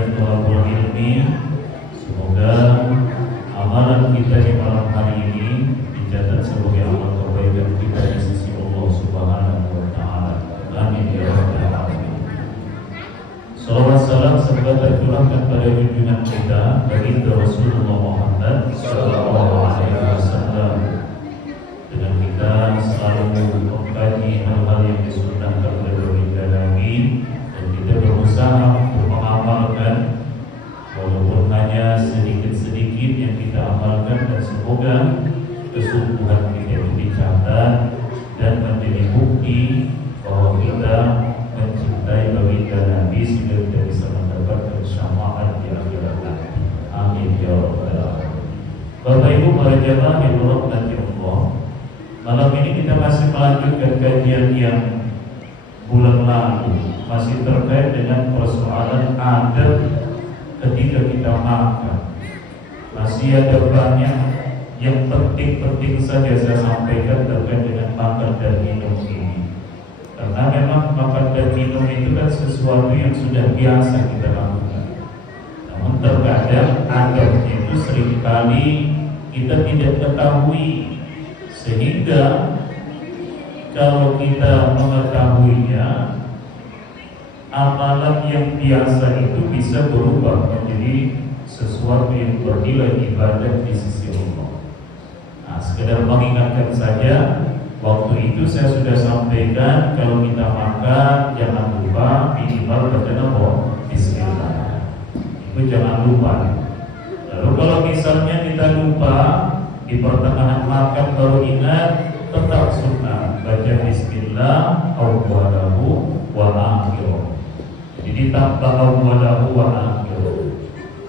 dan thalabul ilmi. Semoga amalan kita di malam hari ini dicatat sebagai amal kebaikan kita di sisi Allah Subhanahu wa taala. Amin ya rabbal alamin. Salawat salam serta tercurahkan pada junjungan kita baginda Rasulullah Muhammad sallallahu alaihi wasallam. Dengan kita selalu mengkaji hal-hal yang disunnahkan oleh baginda Nabi, dan kita berusaha untuk mengamalkan walaupun hanya sedikit-sedikit yang kita amalkan, dan semoga kesungguhan kita itu dicatat dan menjadi bukti bahwa kita mencintai baginda Nabi sehingga kita bisa mendapatkan syafaat di akhirat nanti. Amin ya rabbal alamin. Bapak Ibu para jamaah yang dirahmati Allah, malam ini kita masih melanjutkan kajian yang bulan lalu, masih terkait dengan persoalan adab ketika kita makan. Masih ada banyak yang penting-penting saja saya sampaikan terkait dengan makan dan minum ini. Karena memang makan dan minum itu kan sesuatu yang sudah biasa kita lakukan. Namun terkadang adabnya itu seringkali kita tidak ketahui, sehingga kalau kita mengetahuinya, amalan yang biasa itu bisa berubah menjadi sesuatu yang bernilai ibadah di sisi Allah. Nah, sekedar mengingatkan saja, waktu itu saya sudah sampaikan kalau kita makan jangan lupa minimal baca nama Bismillah. Itu jangan lupa. Lalu kalau misalnya kita lupa di pertengahan makan baru ingat, tetap sunnah baca Bismillah awwalahu wa akhiruh. Jadi ditambah awwalahu wa akhiruh.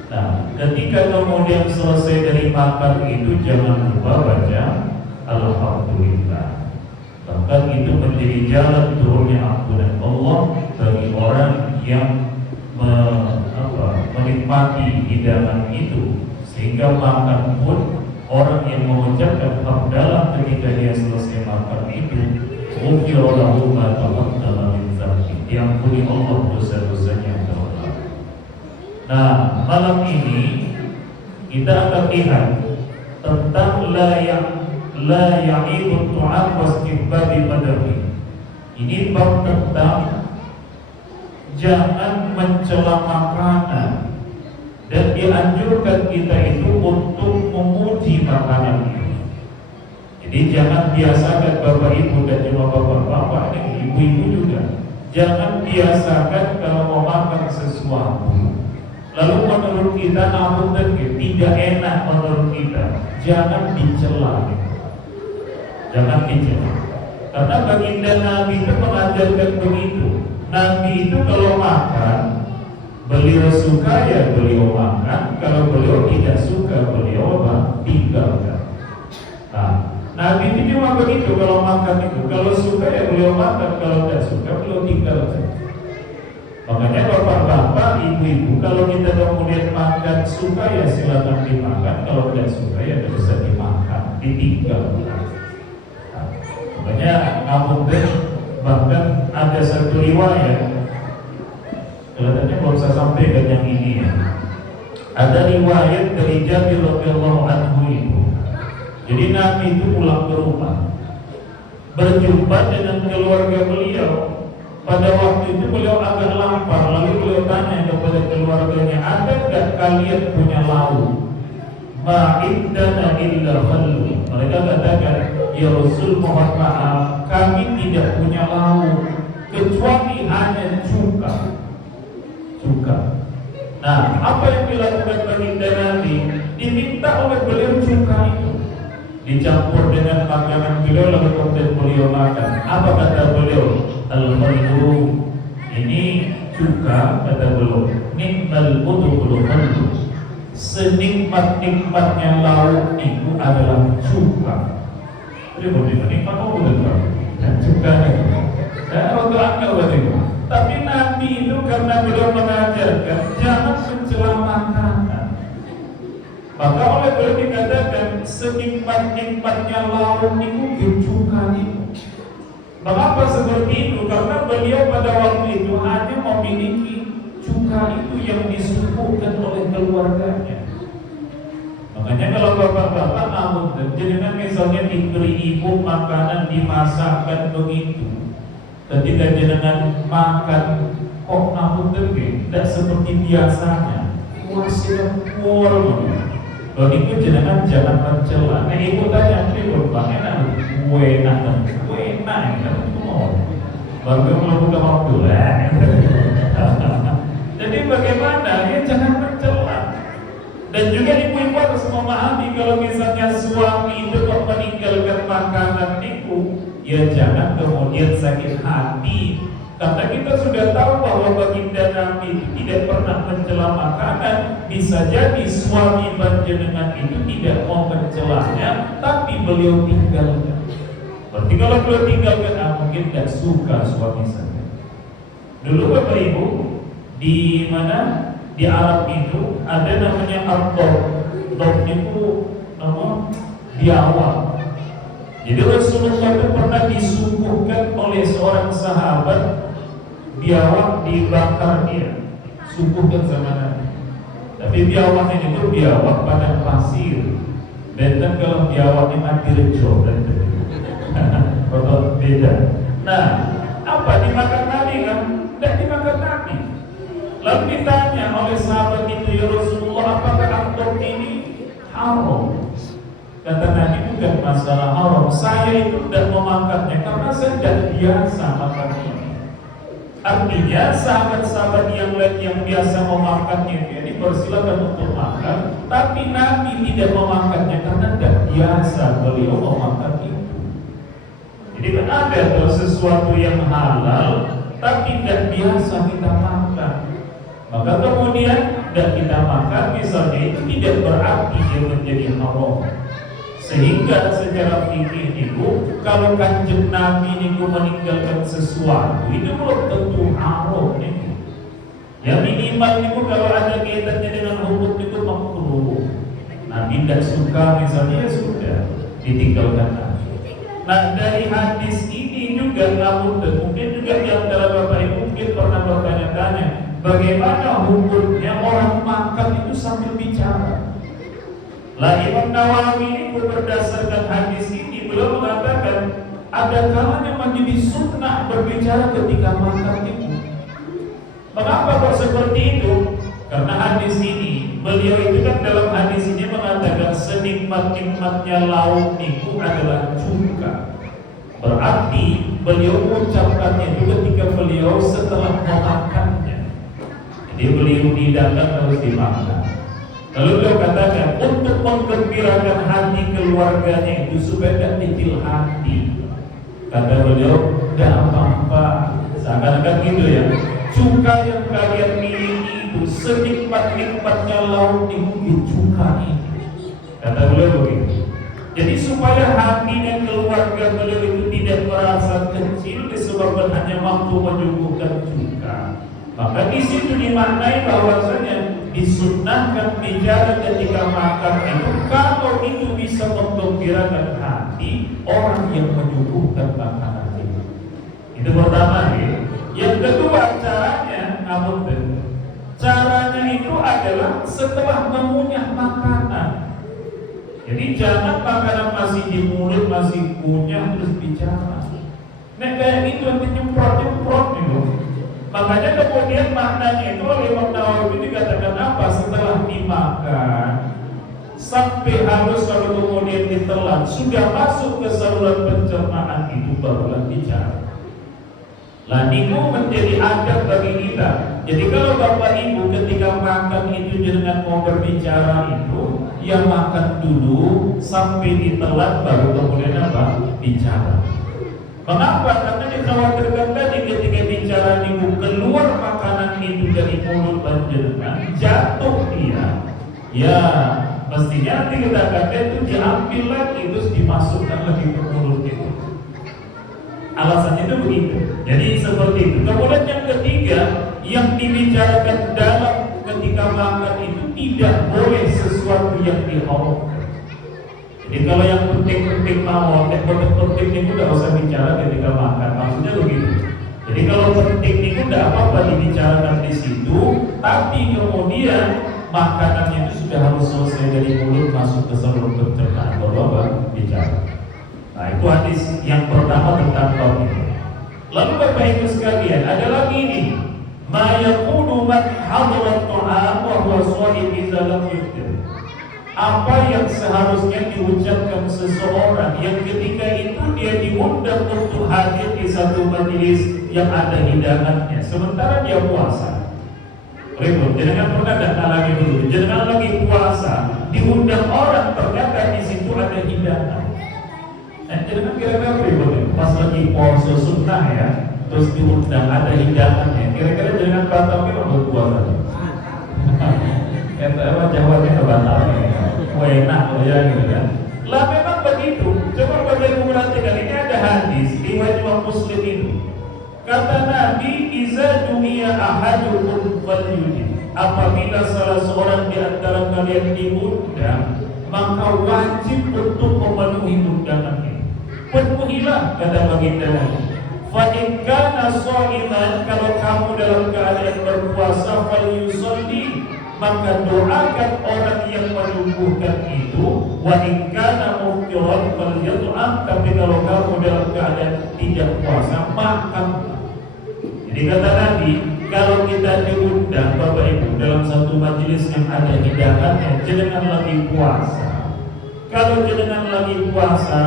Nah, ketika kemudian selesai dari makan itu jangan lupa baca Alhamdulillah. Bahkan itu menjadi jalan turunnya ampunan Allah bagi orang yang menikmati hidangan itu, sehingga makan pun orang yang mengucapkan hamdalah ketika dia selesai makan itu, ghufira lahu ma taqaddama min dzambi, diampuni Allah dosa-dosanya yang telah. Nah, malam ini kita akan lihat tentang la ya'ibu tu'am wastihbabi madari. Ini bab tentang jangan mencela makanan, dan dianjurkan kita itu untuk memuji makanan itu. Jadi jangan biasakan Bapak Ibu, dan cuma bapak-bapak, dan ibu-ibu juga, jangan biasakan kalau mau makan sesuatu lalu menurut kita namun tidak enak menurut kita, jangan dicela. Jangan dicela. Karena baginda Nabi itu mengajarkan begitu. Nabi itu kalau makan, beliau suka ya beliau makan, kalau beliau tidak suka beliau tinggalkan. Nah, Nabi itu cuma begitu kalau makan itu, kalau suka ya beliau makan, kalau tidak suka beliau tinggalkan. Makanya bapak-bapak, ibu-ibu, kalau kita kemudian makan suka ya silakan dimakan, kalau tidak suka ya tidak bisa dimakan, ditinggalkan. Nah, makanya ngamun bahkan ada satu riwayat, kelihatannya kalau saya sampaikan yang ini ya, ada riwayat dari Jabir radhiyallahu anhu itu. Jadi Nabi itu pulang ke rumah, berjumpa dengan keluarga beliau. Pada waktu itu beliau agak lapar, lalu beliau tanya kepada keluarganya, ada enggak kalian punya lauk? Ma'indana illa khallu. Mereka katakan, ya Rasul mohon maaf, kami tidak punya lauk kecuali hanya cuka. Nah, apa yang dilakukan baginda Nabi? Diminta oleh beliau cuka itu dicampur dengan makanan beliau, lalu kemudian beliau makan. Apa kata beliau? Al-khallu, ini cuka, kata beliau. Nikmal udhul khallu, senikmat-nikmatnya lauk itu adalah cuka. Jadi boleh nikmat udhul dan cuka itu. Untuk anda berarti. Tapi Nabi itu karena beliau mengajarkan jangan mencela makanan, maka oleh beliau dikatakan senikmat-nikmatnya lauk itu cuka itu. Mengapa seperti itu? Karena beliau pada waktu itu hanya memiliki cuka itu yang disuguhkan oleh keluarganya. Makanya kalau bapak-bapak namun jenengan misalnya diberi ibu makanan dimasakkan begitu, ketika jenengan makan kok namun tidak seperti biasanya, masih kuor. Kalau itu jenengan jangan mencela. Nah ibu tanya, ibu bagaimana? Kue enak, itu mau. Baru kalau buka waktu lah. Jadi bagaimana? Ya jangan mencela. Dan juga ibu-ibu harus memahami kalau misalnya suami itu kok meninggalkan makanan itu, ya jangan kemudian sakit hati. Karena kita sudah tahu bahwa baginda Nabi itu tidak pernah mencela makanan. Bisa jadi suami panjenengan itu tidak mau mencelanya, tapi beliau tinggalkan. Berarti kalau beliau tinggalkan, mungkin tidak suka suami saya. Dulu Bapak Ibu di mana di Arab itu ada namanya Abdul. Abdul itu nama biawak. Jadi Rasulullah itu pernah disuguhkan oleh seorang sahabat biawak dibakar dia, suguhkan sama Nabi. Tapi biawak ini itu biawak padang pasir. Dan kalau biawak ini mati rejo dan kalau beda. Nah, apa dimakan Nabi kan? Tidak dimakan Nabi. Lalu ditanya oleh sahabat itu, ya Rasulullah, apakah Abdul ini haram? Kata Nabi, bukan masalah haram. Saya itu tidak memakannya karena saya tidak biasa makan ini. Artinya sahabat-sahabat yang lain yang biasa memakannya itu dipersilakan untuk makan, tapi Nabi tidak memakannya karena tidak biasa beliau memakan itu. Jadi kan ada sesuatu yang halal tapi tidak biasa kita makan, maka kemudian tidak kita makan, misalnya itu tidak berarti dia menjadi haram. Sehingga secara fikih itu kalau kanjeng Nabi niku meninggalkan sesuatu itu belum tentu haram niku. Ya minimal niku kalau ada kaitannya dengan hukum itu makruh. Nabi tidak suka misalnya, ya sudah ditinggalkan Nabi. Nah dari hadis ini juga namun mungkin juga yang dalam Bapak Ibu mungkin pernah bertanya-tanya, bagaimana hukumnya orang makan itu sambil bicara. Lah Imam Nawawi itu berdasarkan hadis ini beliau mengatakan ada kalanya menjadi sunnah berbicara ketika makan itu. Mengapa kok seperti itu? Karena hadis ini beliau itu kan dalam hadis ini mengatakan senikmat-nikmatnya lauk itu adalah cuka. Berarti beliau mengucapkannya itu ketika beliau setelah memakannya. Jadi beliau hidangkan harus dimakan. Lalu beliau katakan untuk menggembirakan hati keluarganya itu supaya tidak kecil hati. Kata beliau, tidak apa-apa. Seakan-akan gitu ya. Cuka yang kalian miliki itu senikmat-nikmatnya lauk itu cuka ini. Kata beliau begitu. Jadi supaya hati dan keluarga beliau itu tidak merasa kecil disebabkan hanya mampu menyuguhkan cuka. Maka di situ dimaknai bahwasanya disunnahkan bicara ketika makan itu kalau itu bisa menggembirakan hati orang yang menyuguhkan makanan itu. Itu pertama ya. Yang kedua caranya, caranya itu adalah setelah mengunyah makanan. Jadi jangan makanan masih di mulut, masih kunyah terus bicara. Nah kayak itu nanti nyemprot gitu. Makanya kemudian maknanya itu oleh Imam Nawawi dikatakan apa? Setelah dimakan sampai harus kalau kemudian ditelan sudah masuk ke saluran pencernaan itu barulah bicara. Lah itu menjadi adab bagi kita. Jadi kalau Bapak Ibu ketika makan itu jangan mau berbicara itu, ya makan dulu sampai ditelan baru kemudian apa? Bicara. Mengapa? Karena dikhawatirkan tadi ketika bicara niku keluar makanan itu dari mulut panjenengan, jatuh dia. Ya, mestinya nanti kita kata itu diambil lagi terus dimasukkan lagi ke mulut itu. Alasannya itu begitu. Jadi seperti itu. Kemudian yang ketiga, yang dibicarakan dalam ketika makan itu tidak boleh sesuatu yang diharamkan. Jadi kalau yang penting-penting mau, penting-penting itu tidak usah bicara ketika makan. Maksudnya begitu. Jadi kalau penting itu tidak apa-apa dibicarakan di situ, tapi kemudian makanannya itu sudah harus selesai dari mulut masuk ke saluran pencernaan baru apa bicara. Nah itu hadis yang pertama tentang bab itu. Lalu Bapak Ibu sekalian, ada lagi ini, ma yaqulu man hadarat ta'am wa huwa sha'im idza lam yuftir. Apa yang seharusnya diucapkan seseorang yang ketika itu dia diundang untuk hadir di satu majelis yang ada hidangannya sementara dia puasa. Ribut, jangan pernah datang lagi dulu, jangan lagi puasa diundang orang ternyata di situ ada hidangan. Nah, jangan kira-kira ribut, pas lagi puasa sunnah ya, terus diundang ada hidangannya, kira-kira jangan batalkan untuk puasa. Kata apa jawabnya batalkan. Enak ya gitu kan. Lah memang begitu. Coba Bapak Ibu perhatikan, ini ada hadis riwayat Imam Muslim itu. Kata Nabi, "Iza dunia ahadukum falyujib." Apabila salah seorang di antara kalian diundang, maka wajib untuk memenuhi undangan itu. Penuhilah, kata baginda Nabi. Fa in kana sha'iman, kalau kamu dalam keadaan berpuasa, falyusalli, maka doakan orang yang menyembuhkan itu. Wa in kana muftiran falyat'am, tapi kalau kamu dalam keadaan tidak puasa, makan. Jadi kata Nabi, kalau kita diundang Bapak Ibu dalam satu majelis yang ada hidangannya, jangan lagi puasa. Kalau jangan lagi puasa,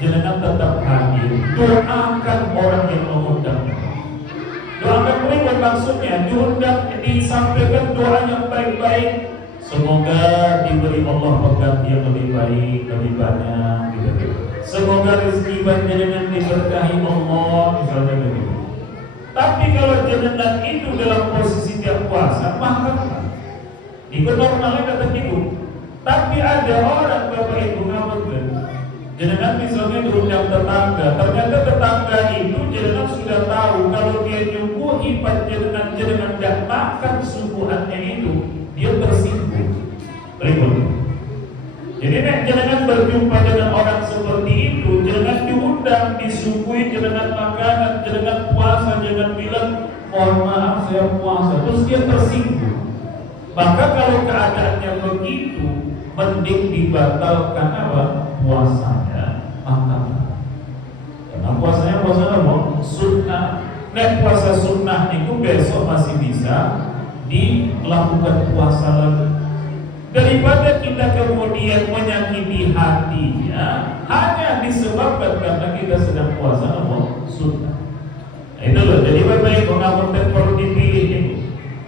jangan tetap hadir. Doakan orang yang mengundangnya. Doakan mereka, maksudnya diundang, disampaikan doa yang baik-baik. Semoga diberi Allah pengganti yang lebih baik, lebih banyak gitu. Semoga rezeki panjenengan diberkahi Allah, misalnya begitu. Tapi kalau jenengan itu dalam posisi tidak puasa, makanlah. Ikut normalnya kata gitu. Tapi ada orang Bapak Ibu ngapain? Jenengan misalnya diundang tetangga, ternyata tetangga itu jenengan sudah tahu kalau dia nyuguhi panjenengan tidak makan suguhannya itu, dia tersinggung. Berikut. Jadi jenengan berjumpa dengan orang seperti itu, jenengan diundang, disuguhi jenengan makanan, jenengan puasa, jangan bilang mohon maaf saya puasa, terus dia tersinggung. Maka kalau keadaannya begitu, mending dibatalkan apa? Puasanya, makan. Karena puasanya puasa apa? Sunnah. Nah puasa sunnah itu besok masih bisa dilakukan puasa lagi. Daripada kita kemudian menyakiti hatinya hanya disebabkan karena kita sedang puasa apa? Sunnah. Nah, itu loh. Jadi Bapak Ibu ngapunten perlu dipilih itu.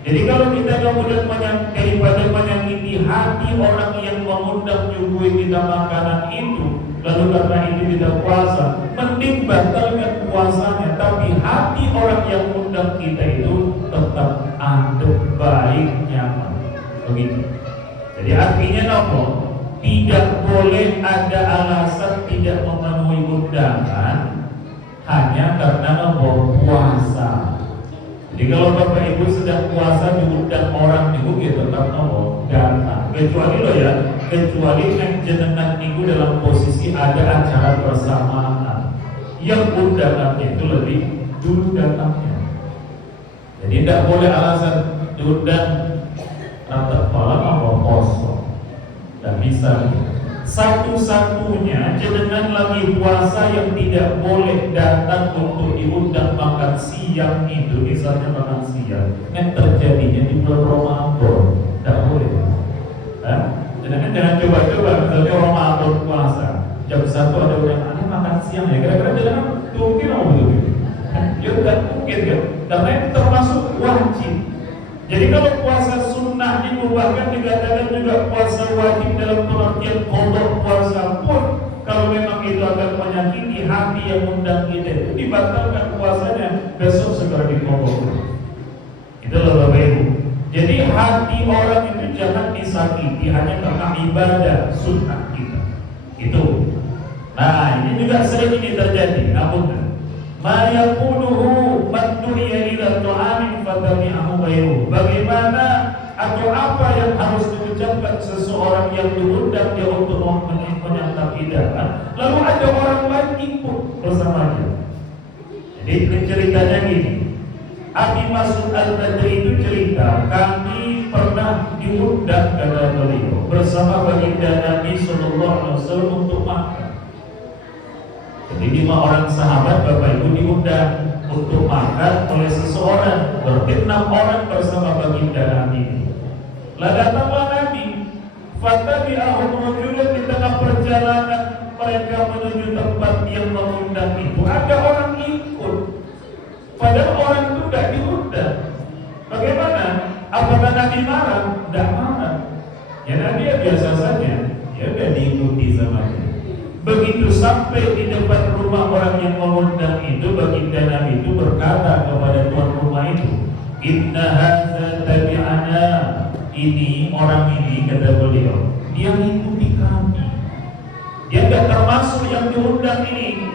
Jadi kalau kita kemudian daripada menyakiti hati orang yang mengundang nyuguhi kita makanan itu, lalu karena itu kita puasa, mending batalkan puasanya, tapi hati orang yang mengundang kita itu tetap adem, baik, nyaman. Begitu. Jadi artinya apa? Tidak boleh ada alasan tidak memenuhi undangan hanya karena apa? Puasa. Jadi kalau Bapak Ibu sedang puasa diundang orang itu kita tetap datang. Kecuali loh ya, kecuali yang jenengan itu dalam posisi ada acara bersamaan yang undangannya itu lebih dulu datangnya. Jadi tidak boleh alasan diundang rata malam apa kosong. Tidak bisa. Satu-satunya jenengan lagi puasa yang tidak boleh datang untuk diundang makan siang itu, misalnya makan siang yang terjadinya di bulan Ramadan, tidak boleh. Jenengan jangan coba-coba misalnya Ramadan puasa jam 1 ada orang aneh makan siang ya, kira-kira jenengan mungkin apa begitu? Ya tidak mungkin kan, karena itu termasuk wajib. Jadi kalau puasa sunnah bahkan dikatakan juga puasa wajib dalam pengertian kodok puasa pun, kalau memang itu akan menyakiti hati yang undang kita itu, dibatalkan puasanya, besok segera dikodok. Itulah Bapak Ibu. Jadi hati orang itu jangan disakiti hanya karena ibadah sunnah kita. Itu. Nah ini juga sering ini terjadi. Namun ma yaquluhu man du'iya ila ta'amin fatami'ahu ghairuhu. Bagaimana atau apa yang harus diucapkan seseorang yang diundang dia untuk menyantap hidangan, lalu ada orang lain ikut bersamanya. Jadi ceritanya gini, Abi Mas'ud Al-Badri itu cerita, kami pernah diundang kata beliau bersama baginda Nabi SAW untuk makan. Jadi 5 orang sahabat Bapak Ibu diundang untuk makan oleh seseorang, berarti 6 orang bersama baginda Nabi. Lah datanglah Nabi, fatabi'ahum rajulun, di tengah perjalanan mereka menuju tempat yang mengundang itu ada orang ikut, padahal orang itu tidak diundang. Bagaimana? Apakah Nabi marah? Tidak marah. Ya Nabi ya biasa saja, ya udah diikuti sama dia. Begitu sampai di depan rumah orang yang mengundang itu, baginda Nabi itu berkata kepada tuan rumah itu, inna hadza tabi'ana, ini orang ini, kata beliau, dia mengikuti kami. Dia tidak termasuk yang diundang ini.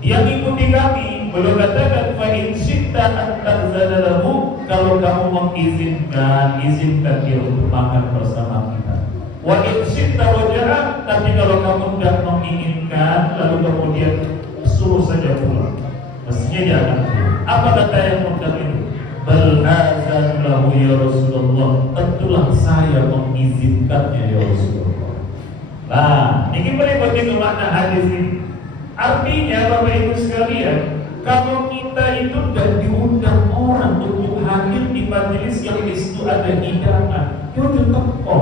Dia mengikuti kami. Beliau katakan, fa in syi'ta an ta'zana lahu, kalau kamu mengizinkan, izinkan dia untuk makan bersama kita. Wa in syi'ta raja'a, tapi kalau kamu tidak menginginkan, lalu kemudian suruh saja pulang. Mestinya dia akan pulang. Apa kata yang undang itu? Bal azan lahu ya Rasulullah, tentulah saya mengizinkannya ya Rasulullah. Nah, ini berikutnya makna hadis ini. Artinya Bapak Ibu sekalian, kalau kita itu tidak diundang orang untuk hadir di majelis yang di situ ada hidangan, itu teko.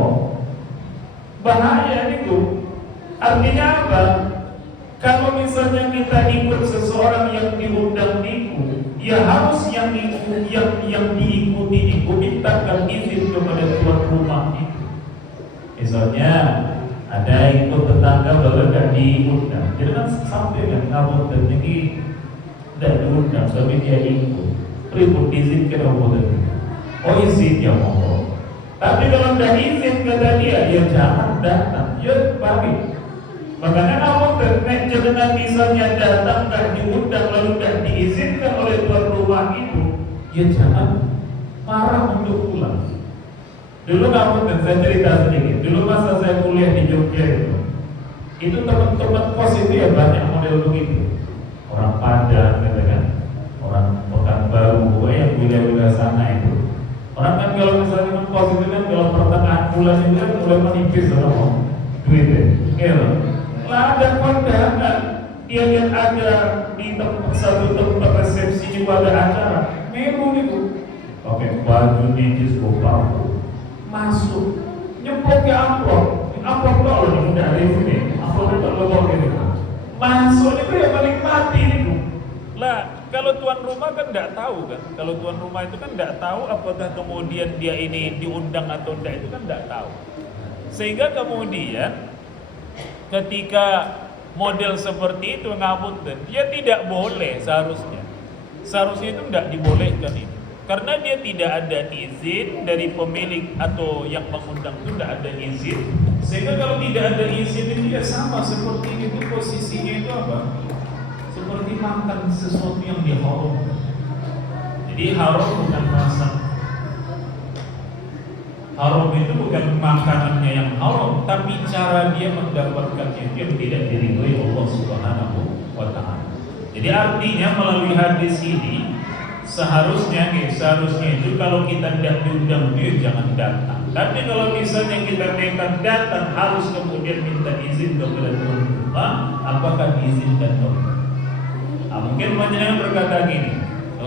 Bahaya itu. Artinya apa? Kalau misalnya kita ikut seseorang yang diundang itu, ya harus yang diikuti itu mintakan izin kepada tuan rumah itu. Misalnya ada ikut tetangga baru tidak diundang, jadi kan sampai kan kamu terjadi tidak diundang, tapi dia ikut, ribut izin ke Allah. Oh izin ya Allah. Tapi kalau tidak izin kata dia, ya jangan datang, ya bagi. Makanya kamu terkena misalnya datang tidak diundang lalu tidak diizinkan oleh tuan rumah itu, ya jangan marah untuk pulang. Dulu kamu dan saya cerita sedikit. Dulu masa saya kuliah di Jogja itu teman-teman kos itu ya banyak model begitu. Orang Padang, katakan, orang Pekanbaru, yang wilayah-wilayah sana itu. Orang kan kalau misalnya teman kos itu kan kalau pertengahan bulan itu kan mulai menipis sama duitnya. Gitu. Lah ada kondangan, dia lihat ada di satu tempat resepsi itu ada acara, menu itu. Oke, baju nijis bopal. Masuk, nyemplung ke amplop kalau ini dari sini, amplop itu lobong gitu. Masuk itu ya paling mati itu. Lah, kalau tuan rumah kan tidak tahu kan, kalau tuan rumah itu kan tidak tahu apakah kemudian dia ini diundang atau tidak, itu kan tidak tahu. Sehingga kemudian ketika model seperti itu ngapunten, dia tidak boleh seharusnya itu tidak dibolehkan itu. Karena dia tidak ada izin dari pemilik atau yang mengundang itu tidak ada izin. Sehingga kalau tidak ada izin itu ya sama seperti itu, posisinya itu apa? Seperti makan sesuatu yang diharamkan. Jadi haram bukan rasa. Haram itu bukan makanannya yang haram, tapi cara dia mendapatkannya itu yang tidak diridhoi Allah Subhanahu wa ta'ala. Jadi artinya melalui hadis ini seharusnya itu kalau kita tidak diundang dia jangan datang. Tapi kalau misalnya kita nekat datang, harus kemudian minta izin kepada tuan rumah, apakah diizinkan atau tidak. Nah, mungkin panjenengan berkata gini,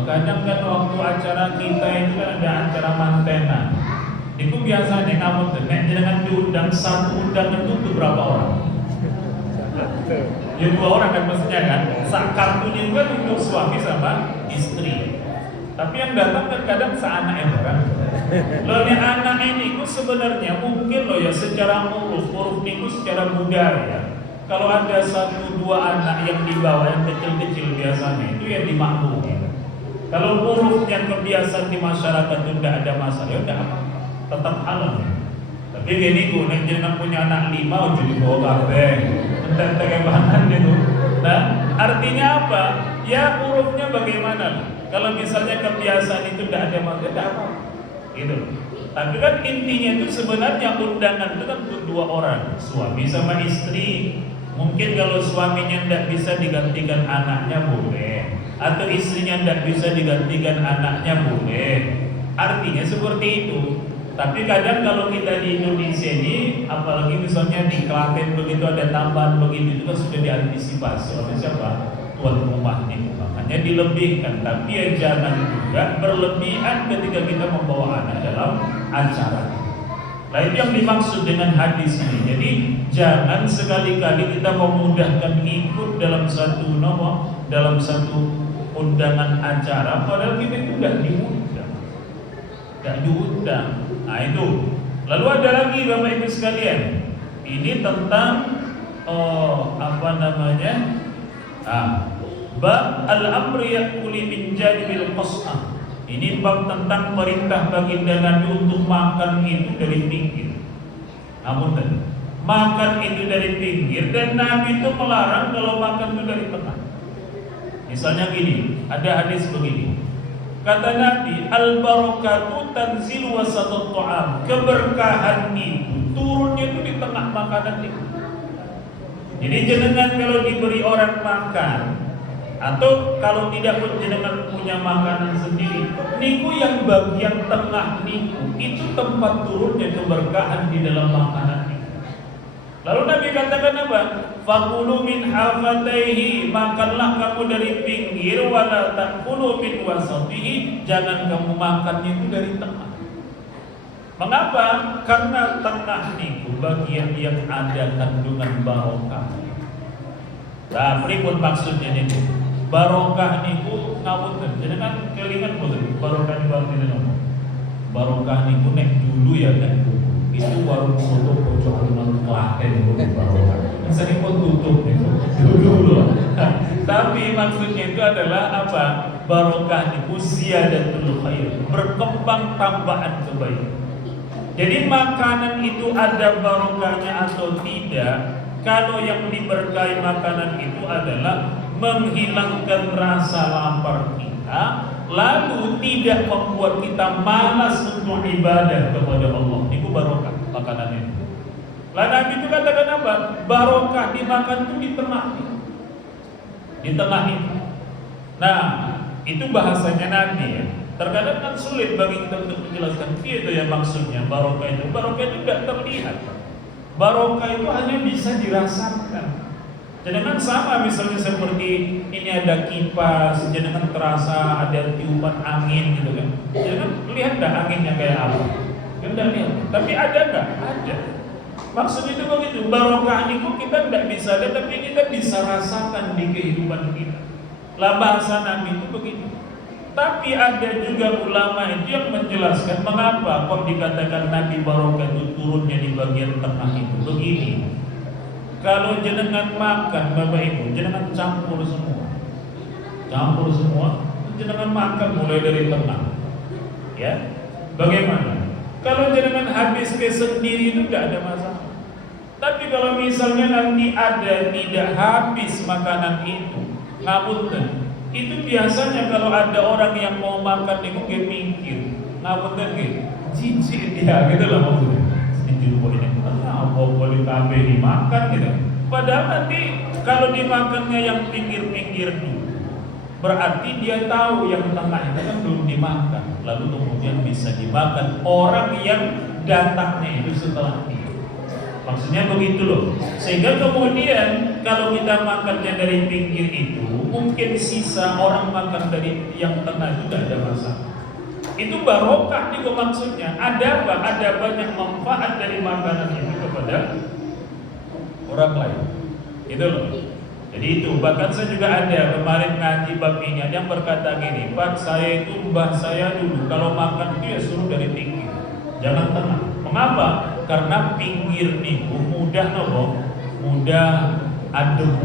kadang kan waktu acara kita itu kan ada acara mantenan. Itu biasanya kamu dengan diundang satu undangan itu untuk berapa orang? Ya 2 orang kan maksudnya kan. Kartunya juga untuk suami sama istri. Tapi yang datang kan kadang seanak itu kan. Loh ini anak ini itu sebenarnya mungkin loh ya secara huruf itu secara budaya. Kalau ada 1-2 anak yang dibawa yang kecil-kecil biasanya itu yang dimaklumi. Kalau hurufnya kebiasaan di masyarakat itu tidak ada masalah, ya udah tetap halal. Tapi gini gue, nek jangan punya anak 5 jadi bawa kabeh, entah bahan itu. Nah, artinya apa? Ya hurufnya bagaimana? Kalau misalnya kebiasaan itu tidak ada masalah, tidak apa, gitu. Tapi kan intinya itu sebenarnya undangan itu kan untuk 2 orang, suami sama istri. Mungkin kalau suaminya tidak bisa digantikan anaknya boleh. atau istrinya tidak bisa digantikan anaknya boleh. Artinya seperti itu. Tapi kadang kalau kita di Indonesia ini, apalagi misalnya di Klaten begitu ada tambahan begitu, itu kan sudah diantisipasi oleh siapa? Tuan rumah ini. Makanya dilebihkan. Tapi ya jangan juga berlebihan ketika kita membawa anak dalam acara. Nah itu yang dimaksud dengan hadis ini. Jadi jangan sekali-kali kita memudahkan ikut dalam satu undangan acara, padahal kita itu tidak diundang. Nah itu. Lalu ada lagi Bapak Ibu sekalian, ini tentang bab al-amri yakuli min janibil qas'ah. Ini bab tentang perintah baginda Nabi untuk makan itu dari pinggir. Namun makan itu dari pinggir, dan Nabi itu melarang kalau makan itu dari tengah. Misalnya gini, ada hadis begini. Kata Nabi, al-barakatu tanzilu wasatut ta'am. Keberkahan itu turunnya itu di tengah makanan itu. Jadi jenengan kalau diberi orang makan, atau kalau tidak pun jenengan punya makanan sendiri, niku yang bagian tengah niku itu tempat turunnya keberkahan di dalam makanan niku. Lalu Nabi katakan apa? Fakulu min hafataihi, makanlah kamu dari pinggir, wala takulu min wasatihi, jangan kamu makannya itu dari tengah. Mengapa? Karena tengah niku bagian yang ada kandungan barokah. Nah, pripun maksudnya niku? Barokah niku ngawuten. Jadi kan kelingan boten barokah niku ngomong. Barokah niku nek dulu ya kan. Itu warung soto pojok alun-alun Klaten niku barokah. Sering pun tutup niku. Dulu. Tapi maksudnya itu adalah apa? Barokah niku ziyadatul khair, berkembang tambahan kebaikan. Jadi makanan itu ada barokahnya atau tidak? Kalau yang diberkahi makanan itu adalah menghilangkan rasa lapar kita, lalu tidak membuat kita malas untuk ibadah kepada Allah. Itu barokah makanan itu. Lalu Nabi itu katakan apa? Barokah dimakan itu di tengah. Di tengah itu. Nah, itu bahasanya Nabi ya. Terkadang kan sulit bagi kita untuk menjelaskan itu yang maksudnya barokah itu. Barokah itu tidak terlihat. Barokah itu hanya bisa dirasakan. Jangan sama misalnya seperti ini ada kipas, jangan terasa ada tiupan angin gitu kan. Jangan lihat dah anginnya kayak apa. Tidak lihat. Tapi ada nggak? Ada. Maksud itu begitu. Barokah itu kita tidak bisa lihat, tapi kita bisa rasakan di kehidupan kita. Lah bahasa Nabi itu begitu. Tapi ada juga ulama itu yang menjelaskan mengapa kok dikatakan Nabi barokah itu turunnya di bagian tengah itu. Begini, kalau jenengan makan Bapak Ibu, jenengan campur semua, jenengan makan mulai dari tengah, ya. Bagaimana? Kalau jenengan habis ke sendiri itu tidak ada masalah. Tapi kalau misalnya nanti ada tidak habis makanan itu, ngapunten. Itu biasanya kalau ada orang yang mau makan itu ke pinggir, ngapunten gitu, jijik dia gitu lah maksudnya. Ini ini apa boleh kabeh dimakan gitu. Padahal nanti kalau dimakannya yang pinggir-pinggir dulu, berarti dia tahu yang tengah itu kan belum dimakan, lalu kemudian bisa dimakan orang yang datangnya itu setelah itu. Maksudnya begitu loh. Sehingga kemudian kalau kita makannya dari pinggir itu, mungkin sisa orang makan dari yang tengah itu tidak ada masalah. Itu barokah juga maksudnya. Ada apa? Ada banyak manfaat dari makanan itu kepada orang lain. Itu loh. Jadi itu. Bahkan saya juga ada kemarin ngaji bab ini, ada yang berkata gini, Pak, saya itu mbah saya dulu kalau makan itu ya suruh dari pinggir, jangan tengah. Mengapa? Karena pinggir niku mudah mudah adem,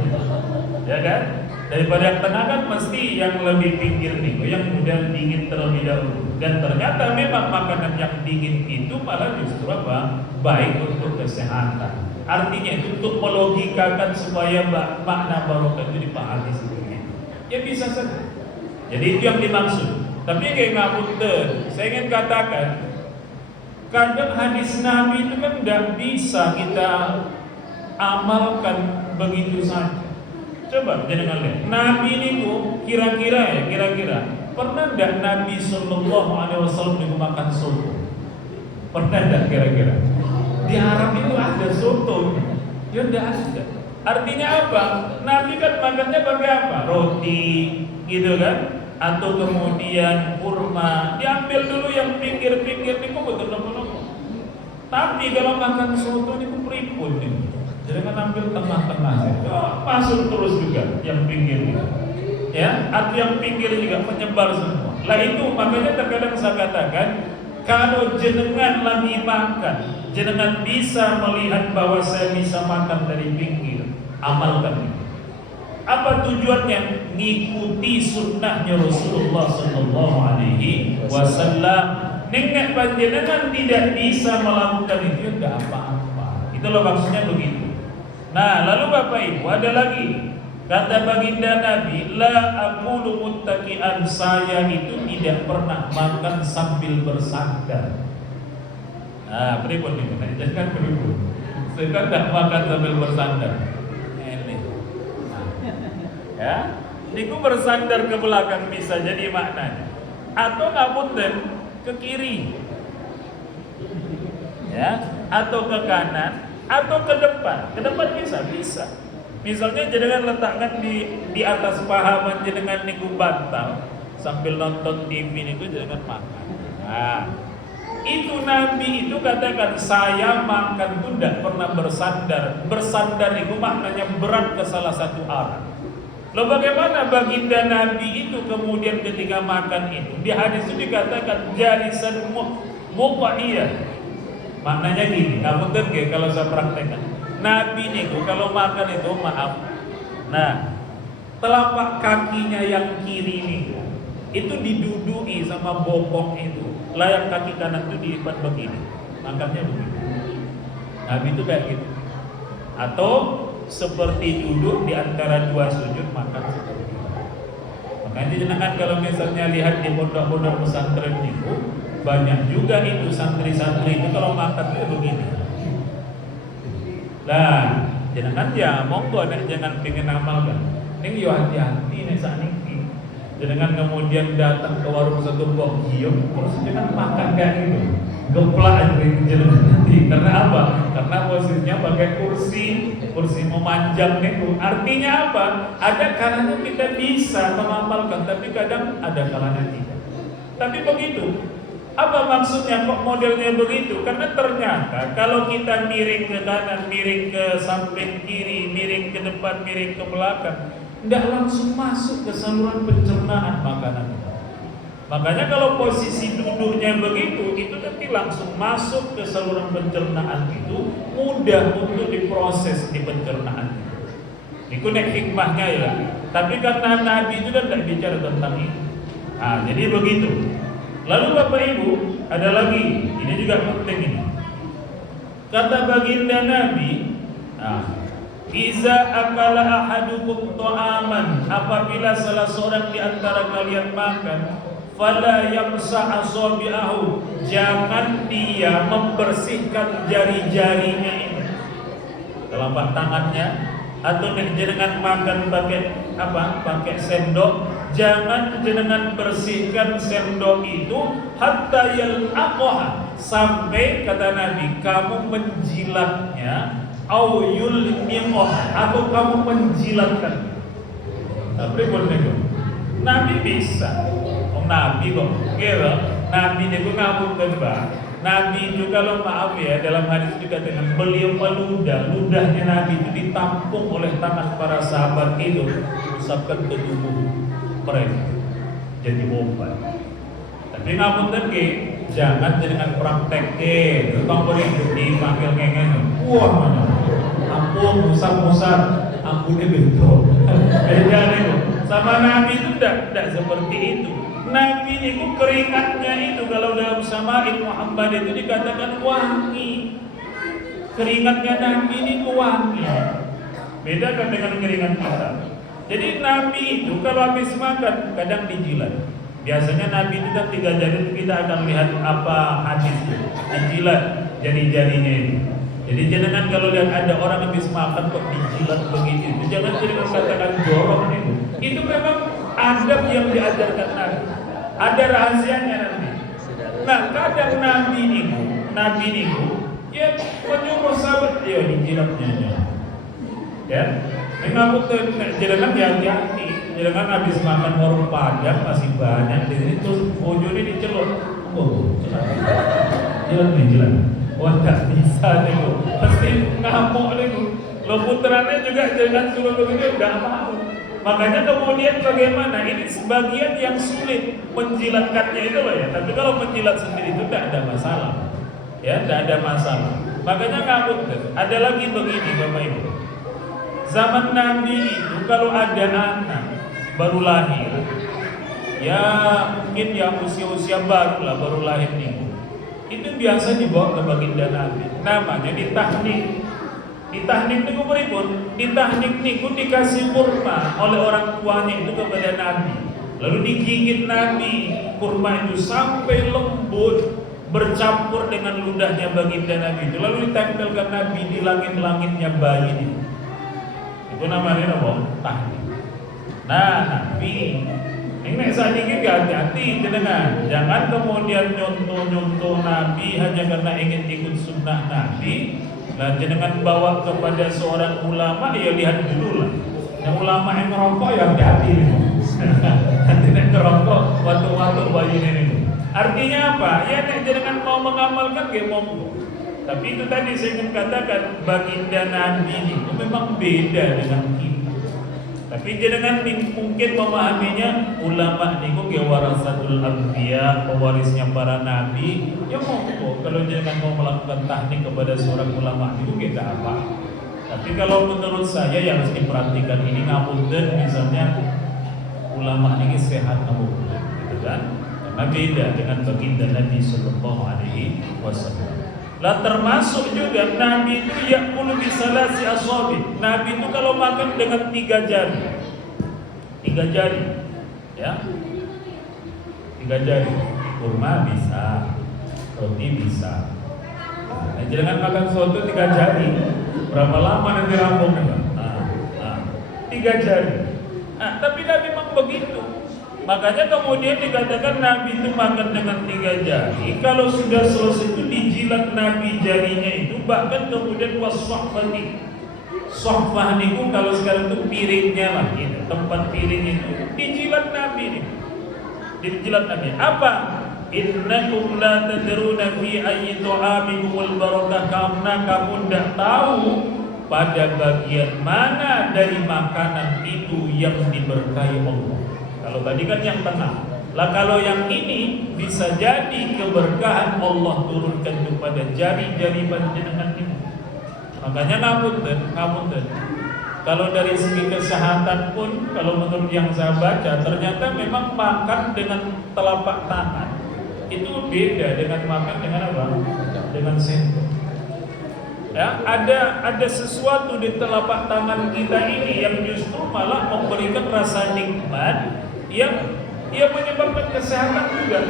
ya kan? Daripada yang tengah kan mesti yang lebih pinggir niku yang mudah dingin terlebih dahulu. Dan ternyata memang makanan yang dingin itu malah justru apa? Baik untuk kesehatan. Artinya itu untuk melogikakan supaya makna barokah itu dipahami seperti itu. Ya bisa saja. Jadi itu yang dimaksud. Tapi kayak ngapunten, saya ingin katakan, kadang hadis Nabi itu kan tidak bisa kita amalkan begitu saja. Coba jenengan lihat. Nabi niku kira-kira pernah enggak Nabi sallallahu alaihi wasallam niku makan soto? Pernah enggak kira-kira? Di Arab itu ada soto. Ya enggak ada. Artinya apa? Nabi kan makannya pakai apa? Roti, gitu kan? Atau kemudian kurma. Diambil dulu yang pinggir-pinggir niku betul nopo-nopo. Tapi kalau makan soto niku pripun nih? Jangan ambil tengah-tengah. Masuk terus juga yang pinggir itu. Ya, atau yang pinggir juga menyebar semua. Lah itu makanya terkadang saya katakan, kalau jenengan lagi makan, jenengan bisa melihat bahwa saya bisa makan dari pinggir, amalkan itu. Apa tujuannya? Ngikuti sunnahnya Rasulullah Sallallahu Alaihi Wasallam. Nek panjenengan tidak bisa melakukan itu, tidak apa-apa. Itulah maksudnya begitu. Nah, lalu Bapak Ibu ada lagi. Kata baginda Nabi, la aqulu muttaqian, saya itu tidak pernah makan sambil bersandar. Nah, pripun niku? Jangan pripun. Saya tidak makan sambil bersandar. Ini. Nah, ya, niku bersandar ke belakang bisa jadi maknanya. Atau ngapunten ke kiri. Ya, atau ke kanan, atau ke depan. Ke depan bisa. Misalnya jenengan letakkan di atas paha jenengan niku bantal sambil nonton TV niku jenengan makan. Nah, itu Nabi itu katakan saya makan itu tidak pernah bersandar. Bersandar itu maknanya berat ke salah satu arah. Lalu bagaimana baginda Nabi itu kemudian ketika makan itu? Di hadis itu dikatakan jalisan muqaiyah. Maknanya gini, kamu ngerti kalau saya praktekkan. Nabi niku kalau makan itu maaf. Nah, telapak kakinya yang kiri nih itu diduduki sama bokong itu. Layak kaki kanan itu dilipat begini. Makannya begini. Nabi itu kayak gitu. Atau seperti duduk di antara dua sujud makan seperti itu. Makanya jenengan kalau misalnya lihat di pondok-pondok pesantren itu banyak juga itu santri-santri itu kalau makan itu begini. Lah, jenengan ya monggo nek jangan pengen amalkan. Ning yo hati-hati nek sakniki. Jenengan kemudian datang ke warung satu kok giung terus jenengan makan kayak gitu. Geplak jenengan nanti. Karena apa? Karena posisinya pakai kursi memanjang niku. Artinya apa? Ada kalanya kita bisa mengamalkan, tapi kadang ada kalanya tidak. Tapi begitu. Apa maksudnya kok modelnya begitu? Karena ternyata kalau kita miring ke kanan, miring ke samping kiri, miring ke depan, miring ke belakang, tidak langsung masuk ke saluran pencernaan makanan. Makanya kalau posisi duduknya begitu, itu nanti langsung masuk ke saluran pencernaan itu, mudah untuk diproses di pencernaan. Itu nek hikmahnya ya. Tapi karena Nabi itu kan tidak bicara tentang itu. Nah, jadi begitu. Lalu Bapak Ibu, ada lagi, ini juga penting ini. Kata baginda Nabi, iza akala ahadukum ta'aman, apabila salah seorang di antara kalian makan, fala yamsah asabi'ahu, jangan dia membersihkan jari-jarinya ini, telapak tangannya, atau jenengan makan pakai apa? Pakai sendok. Jangan jenengan bersihkan sendok itu hatta yal'aqaha, sampai kata Nabi kamu menjilatnya, au yulmiqah, atau kamu menjilatkan. Tapi boleh kok. Nabi bisa. Nabi kok. Kira Nabi niku ngapunten, Pak. Nabi itu kalau maaf ya, dalam hadis juga dengan beliau ludahnya Nabi itu ditampung oleh tangan para sahabat itu, diusapkan ke tubuh mereka jadi obat. Tapi ngapunten ke, jangan dengan praktek ke, tentang beri dipanggil ngengen. Wah mana? Ampun musab-musab, ampunnya betul. Beda nih, sama Nabi itu tidak seperti itu. Nabi itu keringatnya itu kalau dalam Syama'il Muhammad itu dikatakan wangi. Keringatnya Nabi ini wangi. Beda kan dengan keringat kita. Jadi Nabi itu kalau habis makan kadang dijilat. Biasanya Nabi itu kan 3 jari, kita akan lihat apa hadis itu. Dijilat jari-jarinya itu. Jadi jangan kalau lihat ada orang habis makan kok dijilat begini, jangan katakan jorok itu. Itu memang adab yang diajarkan Nabi. Ada rahasianya nanti. Nah, kadang Nabi niku ya menyuruh sahabat dia dijilatnya. Ya, memang aku jangan hati-hati. Jangan habis makan warung Padang masih banyak di sini terus bojone diceluk. Oh, jilat. Wah, tak bisa nih, pasti ngamuk nih. Lo putranya juga jangan suruh begitu, nggak mau. Makanya kemudian bagaimana? Ini sebagian yang sulit menjilatkannya itu loh ya. Tapi kalau menjilat sendiri itu tidak ada masalah, ya, tidak ada masalah. Makanya ngamuk. Ada lagi begini, Bapak Ibu. Zaman Nabi itu kalau ada anak baru lahir, ya mungkin yang usia baru lahir nih. Itu biasa dibawa ke baginda Nabi. Namanya ditahnik. Ditahnik niku pripun? Ditahnik niku dikasih kurma oleh orang tuanya itu kepada Nabi. Lalu digigit Nabi kurma itu sampai lembut bercampur dengan ludahnya baginda Nabi itu. Lalu ditempelkan Nabi di langit-langitnya bayi itu. Itu namanya apa? Tahnik. Nah, Nabi ini saat ini hati-hati jangan kemudian nyontoh Nabi hanya karena ingin ikut sunnah Nabi. Nah, jangan bawa kepada seorang ulama, ya lihat dulu lah. Yang ulama yang merokok ya hati-hati nih. Nanti ngerokok waktu-waktu bayi ini. Artinya apa? Ya jangan mau mengamalkan ya monggo. Tapi itu tadi saya ingin katakan baginda Nabi ini memang beda dengan kita. Tapi jangan mungkin memahaminya ulama niku ge warasatul anbiya, pewarisnya para nabi. Ya monggo kalau jangan mau melakukan tahnik kepada seorang ulama niku kita apa. Tapi kalau menurut saya yang harus diperhatikan ini ngapunten misalnya ulama ini sehat ngapunten gitu kan. Karena beda dengan baginda Nabi sallallahu alaihi wasallam. Lah termasuk juga Nabi itu yakulu bisalasi asabi. Nabi itu kalau makan dengan 3 jari. 3 jari. Ya. 3 jari. Kurma bisa, roti bisa. Nah, jangan makan soto 3 jari. Berapa lama nanti rampungnya? 3 jari. Nah, tapi Nabi memang begitu. Makanya kemudian dikatakan Nabi itu makan dengan 3 jari. Kalau sudah selesai itu dijilat Nabi jarinya itu, bahkan kemudian wasfahfani. Sohfah niku kalau sekarang itu piringnya lah, gitu. Tempat piring itu dijilat Nabi ini. Dijilat Nabi. Apa? Innakum la tadruna fi ayyi ta'amikumul barakah, karena kamu tidak tahu pada bagian mana dari makanan itu yang diberkahi Allah. Kalau tadi kan yang tengah. Lah kalau yang ini bisa jadi keberkahan Allah turunkan kepada jari-jari panjenengan ini. Makanya ngapunten. Kalau dari segi kesehatan pun, kalau menurut yang saya baca, ternyata memang makan dengan telapak tangan itu beda dengan makan dengan apa? Dengan sendok. Ya, ada sesuatu di telapak tangan kita ini yang justru malah memberikan rasa nikmat yang menyebabkan kesehatan juga.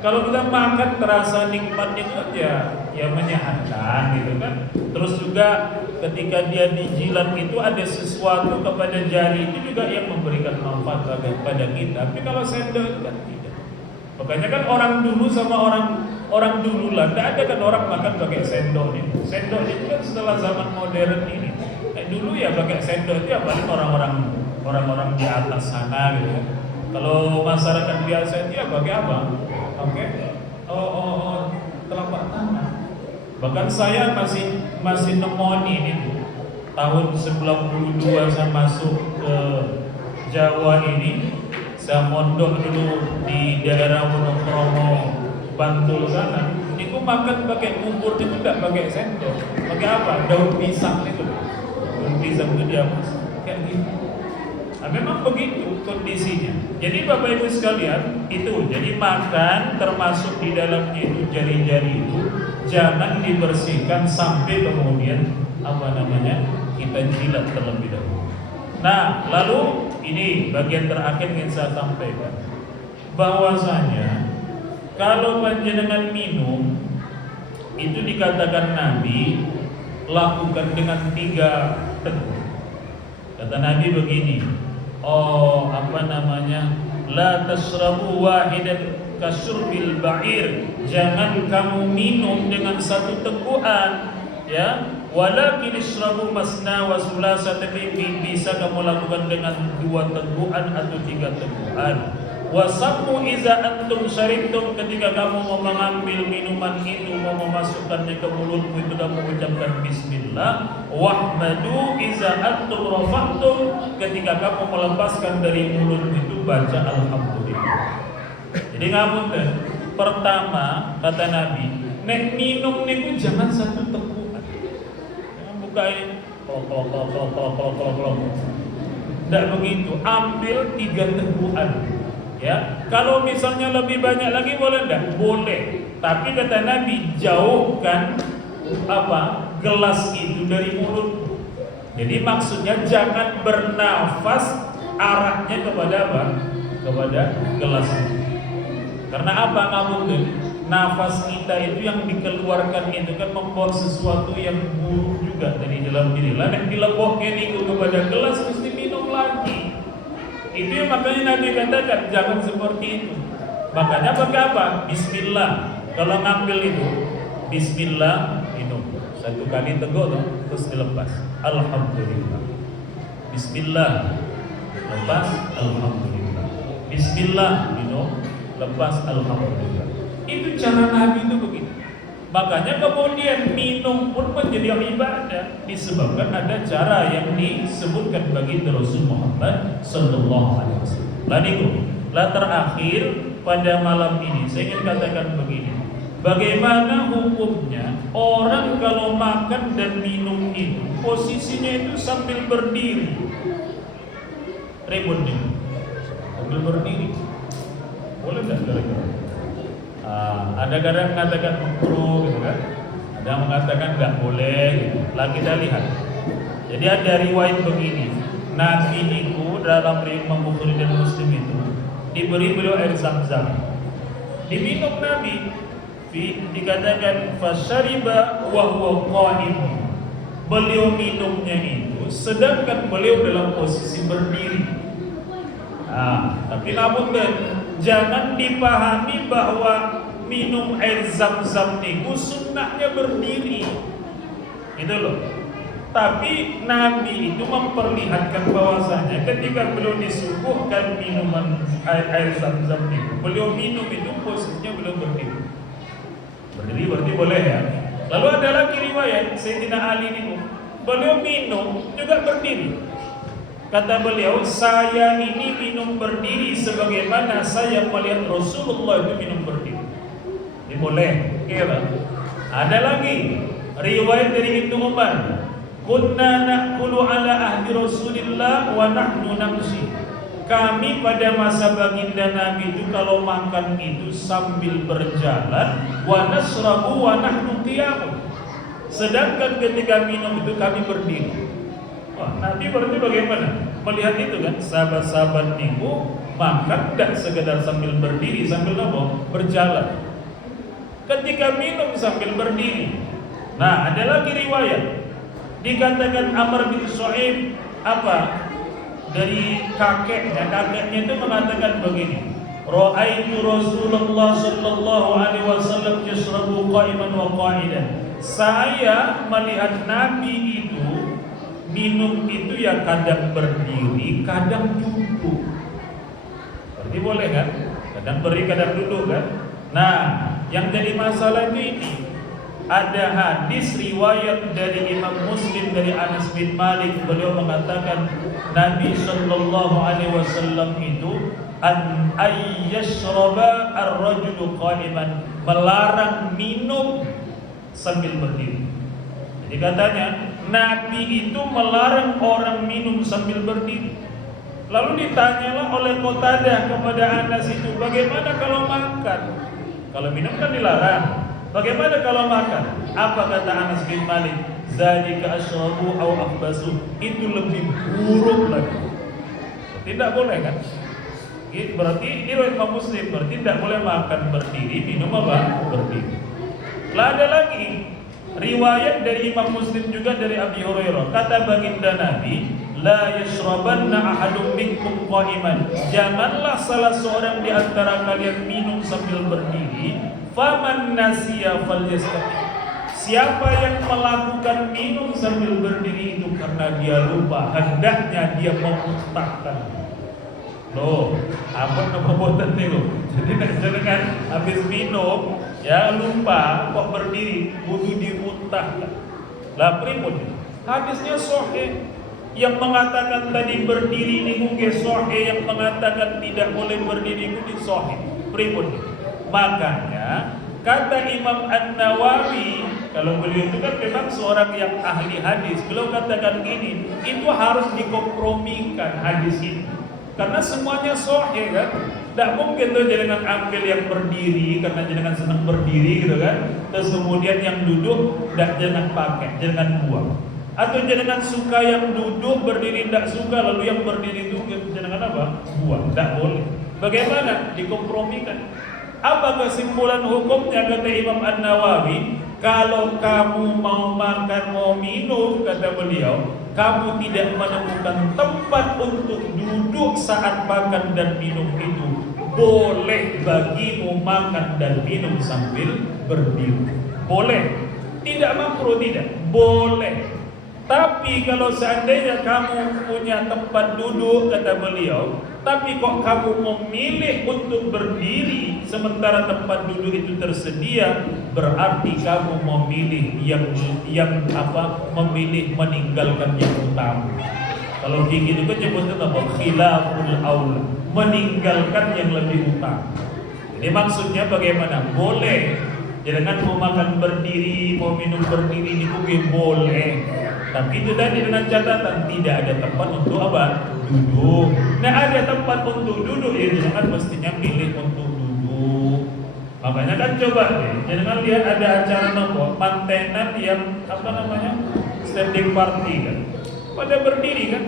Kalau kita makan terasa nikmatnya aja, ya menyehatkan gitu kan. Terus juga ketika dia dijilat itu ada sesuatu kepada jari itu juga yang memberikan manfaat kepada kita. Tapi kalau sendok itu kan tidak. Makanya kan orang dulu sama orang dulu lah, tidak ada kan orang makan pakai sendok itu. Sendok itu kan setelah zaman modern ini. Dulu ya pakai sendok itu ya paling orang-orang di atas sana gitu. Kalau masyarakat biasa itu ya pakai apa? Pakai telapak tangan. Bahkan saya masih nemoni ini tahun 92 saya masuk ke Jawa ini. Saya mondok dulu di daerah Wonokromo, Bantul sana. Itu makan pakai bubur itu tidak pakai sendok. Pakai apa? Daun pisang itu. Daun pisang itu dia kayak gitu. Nah, memang begitu kondisinya. Jadi Bapak Ibu sekalian, itu jadi makan termasuk di dalamnya itu jari-jari itu jangan dibersihkan sampai kemudian kita jilat terlebih dahulu. Nah, lalu ini bagian terakhir yang saya sampaikan, bahwasanya kalau panjenengan minum itu dikatakan Nabi lakukan dengan 3 teguh. Kata Nabi begini, la tashrabu wahidan kasyurbil ba'ir, jangan kamu minum dengan 1 teguhan, ya, walakin ishrabu masna wa sulasa, tapi bisa kamu lakukan dengan 2 teguhan atau 3 teguhan. Wasammu iza antum syaribtum, ketika kamu mau mengambil minuman itu, mau memasukkannya ke mulutmu, itu kamu mengucapkan bismillah. Wahmadu iza antum rafa'tum, ketika kamu melepaskan dari mulut itu, baca alhamdulillah. Jadi ngapunten, pertama kata Nabi, nek minum niku jangan 1 teguhan. Jangan bukain tidak begitu, ambil 3 teguhan. Ya, kalau misalnya lebih banyak lagi boleh enggak? Boleh. Tapi kata Nabi, jauhkan gelas itu dari mulut. Jadi maksudnya jangan bernafas arahnya kepada apa? Kepada gelas itu. Karena apa? Ngapunten, nafas kita itu yang dikeluarkan itu kan membawa sesuatu yang buruk juga dari dalam diri. Lah nek dilebohke niku kepada gelas mesti minum lagi. Itu yang makanya Nabi katakan jangan seperti itu. Makanya pakai apa? Bismillah. Kalau ngambil itu bismillah, minum 1 kali teguh terus dilepas. Alhamdulillah. Bismillah, lepas alhamdulillah. Bismillah, minum, lepas alhamdulillah. Itu cara Nabi itu begitu. Makanya kemudian minum pun menjadi ibadah, disebabkan ada cara yang disebutkan bagi Rasul Muhammad sallallahu alaihi wasallam. Lalu terakhir pada malam ini saya ingin katakan begini. Bagaimana hukumnya orang kalau makan dan minum itu posisinya itu sambil berdiri? Ribut nih. Sambil berdiri. Boleh enggak kira-kira? Ada kadang mengatakan makruh gitu kan, ada yang mengatakan nggak boleh gitu. Lah kita lihat. Jadi ada riwayat begini, Nabi itu dalam riwayat Imam Bukhari dan Muslim itu diberi beliau air Zam-Zam, diminum Nabi, dikatakan fasyariba wa huwa qa'im. Beliau minumnya itu sedangkan beliau dalam posisi berdiri. Tapi namun jangan dipahami bahwa minum air Zam-Zam niku sunnahnya berdiri. Itu loh. Tapi Nabi itu memperlihatkan bahwasanya ketika beliau disuguhkan minuman air Zam-Zam niku, beliau minum itu posisinya beliau berdiri. Berdiri berarti boleh ya. Lalu ada lagi riwayat Sayyidina Ali niku, beliau minum juga berdiri. Kata beliau, saya ini minum berdiri sebagaimana saya melihat Rasulullah itu minum berdiri. Ini boleh, kira. Ada lagi riwayat dari Ibnu Umar, kunna na'kulu ala ahdi Rasulillah wa nahnu namshi. Kami pada masa baginda Nabi itu kalau makan itu sambil berjalan, wa nasrabu wa nahnu qiyamun. Sedangkan ketika minum itu kami berdiri. Wah, Nabi berarti bagaimana? Melihat itu kan, sahabat-sahabat niku makan tidak sekedar sambil berdiri, sambil apa? Berjalan. Ketika minum sambil berdiri. Nah, ada lagi riwayat dikatakan Amr bin Shu'aib dari kakeknya itu mengatakan begini, ra'aitu Rasulullah sallallahu alaihi wasallam yashrabu qa'iman wa qa'idan. Saya melihat Nabi itu minum itu ya kadang berdiri, kadang duduk. Berarti boleh kan? Kadang berdiri, kadang duduk kan? Nah, yang jadi masalah itu ini. Ada hadis riwayat dari Imam Muslim dari Anas bin Malik, beliau mengatakan Nabi sallallahu alaihi wasallam itu an ayyashraba ar-rajulu qa'iman, melarang minum sambil berdiri. Jadi katanya Nabi itu melarang orang minum sambil berdiri. Lalu ditanyalah oleh Qatadah kepada Anas itu, bagaimana kalau makan? Kalau minum kan dilarang. Bagaimana kalau makan? Apa kata Anas bin Malik? Zalika asyrabu aw akhbasu. Itu lebih buruk lagi. Tidak boleh kan? Berarti ini riwayat Imam Muslim, berarti tidak boleh makan berdiri, minum apa? Berdiri. Lah ada lagi Riwayat dari Imam Muslim juga dari Abi Hurairah, kata baginda Nabi, la yashrabanna ahadum minkum qa'iman, janganlah salah seorang di antara kalian minum sambil berdiri. Faman nasiya falyastaqim, siapa yang melakukan minum sambil berdiri itu karena dia lupa, hendaknya dia memuntahkan. Loh, apa perbuatan nih lo? Jadi jangan habis minum ya lupa kok berdiri, kudu dimuntahkan. Lah pripun? Hadisnya sahih. Yang mengatakan tadi berdiri ini mungkin sahih, yang mengatakan tidak boleh berdiri itu sahih. Pripun? Makanya kata Imam An-Nawawi, kalau beliau itu kan memang seorang yang ahli hadis, beliau katakan gini, itu harus dikompromikan hadis ini. Karena semuanya sahih kan. Tidak mungkin tuh jangan ambil yang berdiri karena jangan senang berdiri gitu kan. Terus kemudian yang duduk jangan pakai, jangan buang. Atau jangan suka yang duduk berdiri tidak suka, lalu yang berdiri itu jangan apa? Buang. Tidak boleh. Bagaimana? Dikompromikan. Apa kesimpulan hukumnya kata Imam An-Nawawi? Kalau kamu mau makan, mau minum, kata beliau, kamu tidak menemukan tempat untuk duduk saat makan dan minum itu, boleh bagimu makan dan minum sambil berdiri. Boleh. Tidak makruh, tidak. Boleh. Tapi kalau seandainya kamu punya tempat duduk, kata beliau, tapi kok kamu memilih untuk berdiri sementara tempat duduk itu tersedia, berarti kamu memilih memilih meninggalkan yang utama. Kalau kayak gitu kan nyebutnya apa? Khilaful aula, meninggalkan yang lebih utama. Jadi maksudnya bagaimana? Boleh. Jangan mau makan berdiri, mau minum berdiri, ini boleh. Tapi itu tadi dengan catatan tidak ada tempat untuk apa? Duduk. Nah ada tempat untuk duduk ya jangan mestinya pilih untuk duduk. Makanya kan coba deh, jangan lihat ada acara nopo mantenan yang standing party kan. Pada berdiri kan.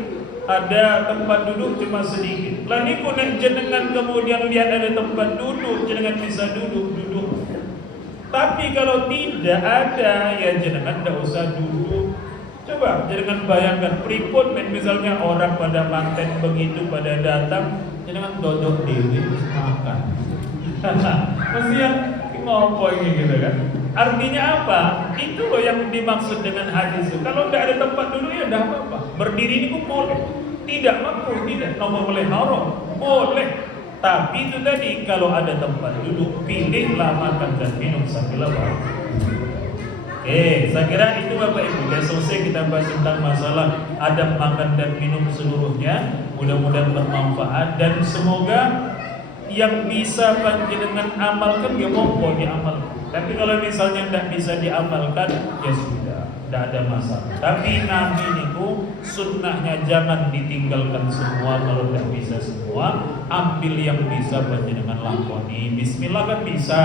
Ada tempat duduk cuma sedikit. Lah niku nek jenengan kemudian lihat ada tempat duduk, jenengan bisa duduk. Tapi kalau tidak ada ya jenengan tidak usah duduk. Coba jangan bayangkan pripun misalnya orang pada manten begitu pada datang, jangan dodok diri makan. Mesti yang ngopo ini gitu kan. Artinya apa? Itu loh yang dimaksud dengan hadis. Kalau tidak ada tempat duduk ya tidak apa-apa. Berdiri ini pun boleh. Tidak makruh, tidak boleh haram. Boleh. Tapi itu tadi kalau ada tempat duduk, pilihlah makan dan minum sambil apa? Saya kira itu Bapak Ibu. Dan selesai kita bahas tentang masalah adab makan dan minum seluruhnya. Mudah-mudahan bermanfaat dan semoga yang bisa panjenengan amalkan ya monggo diamalkan. Tapi kalau misalnya tidak bisa diamalkan ya sudah, tidak ada masalah. Tapi Nabi niku sunnahnya jangan ditinggalkan semua. Kalau tidak bisa semua, ambil yang bisa panjenengan lakoni. Bismillah kan bisa,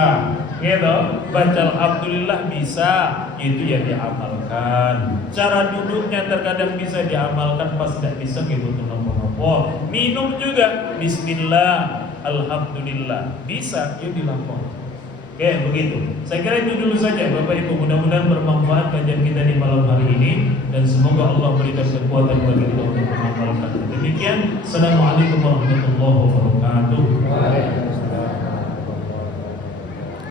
gitu. Baca alhamdulillah bisa, itu ya diamalkan. Cara duduknya terkadang bisa diamalkan, pas tidak bisa gitu nopo-nopo. Minum juga Bismillah, alhamdulillah bisa, ya dilakoni. Oke, begitu. Saya kira itu dulu saja Bapak Ibu. Mudah-mudahan bermanfaat kajian kita di malam hari ini dan semoga Allah berikan kekuatan bagi kita untuk mengamalkan. Demikian. Assalamualaikum warahmatullahi wabarakatuh.